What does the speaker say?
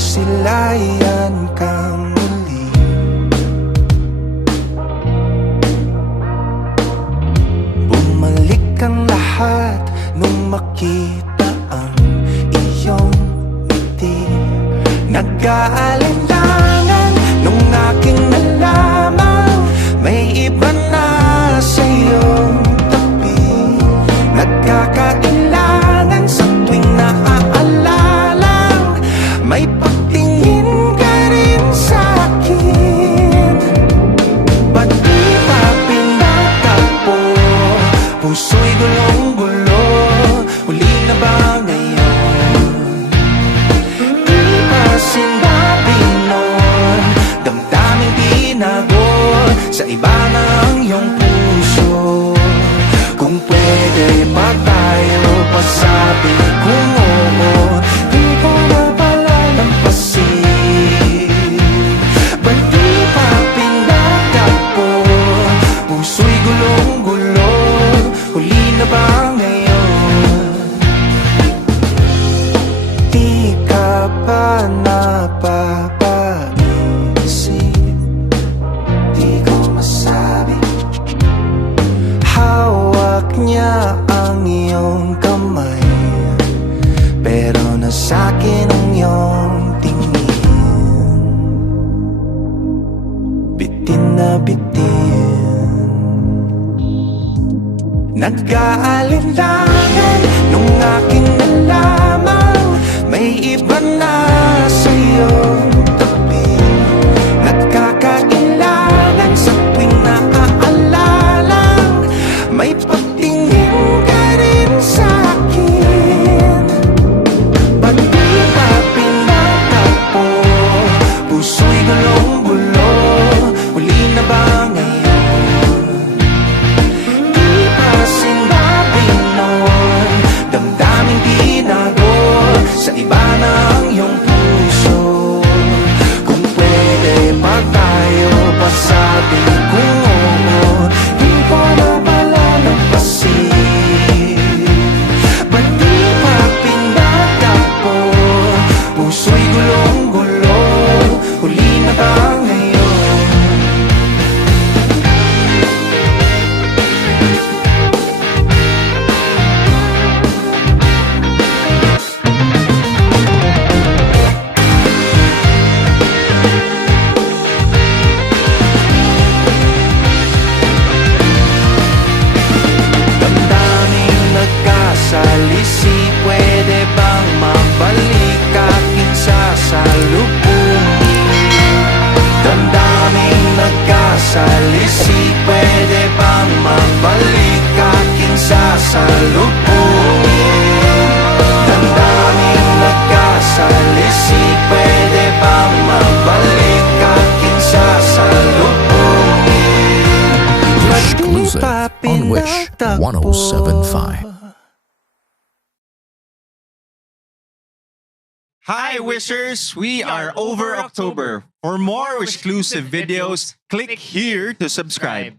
Masilayan ka muli, bumalik ang lahat nung makita ang iyong ngiti. Nag-aalinlangan nung aking nalaman may iba na sa iyong tabi. Nagkakailangan sa tuwing naaalala may pagtingin ka rin sa'kin. Ba't di ba pinagtagpo? Puso'y gulong-gulo, huli na ba ngayon? Di ba sinabi nun, damdaming tinago sa iba na ang iyong puso? Kung pwede pa tayo, pasabi kung oo. Di ko na ba't di pa pinagtagpo? Puso'y gulong-gulo, huli na ba ngayon? Di ka ba napapaisip? Di ko masabi. Hawak niya ang iyong kamay, pero nasa'kin ang iyong tingin. Bitin na bitin. Nag-aalinlangan nung aking nalaman may iba na sa iyong tabi. Nagkakailangan sa tuwing naaalala may pagtingin ka rin sa'kin. Ba't di ba pinagtagpo? Puso'y gulong-gulo, huli na ba ngayon? Di ba sinabi nun, damdaming tinago sa iba na ang iyong puso? Kung pwede pa tayo, pasabi kung oo. Di ko na pala nagpasip. Ba't di pa pinagtagpo? Puso'y gulong-gulo, huli na ba ngayon? Damdaming nagkasalisi, pwede bang mabalik aking sasalubungin? Damdaming nagkasalisi, pwede bang mabalik aking sasalubungin? Damdaming nagkasalisi, pwede bang mabalik aking sasalubungin? Exclusive on Wish 1075. Hi Wishers, we are over October. For more exclusive videos, click here to subscribe.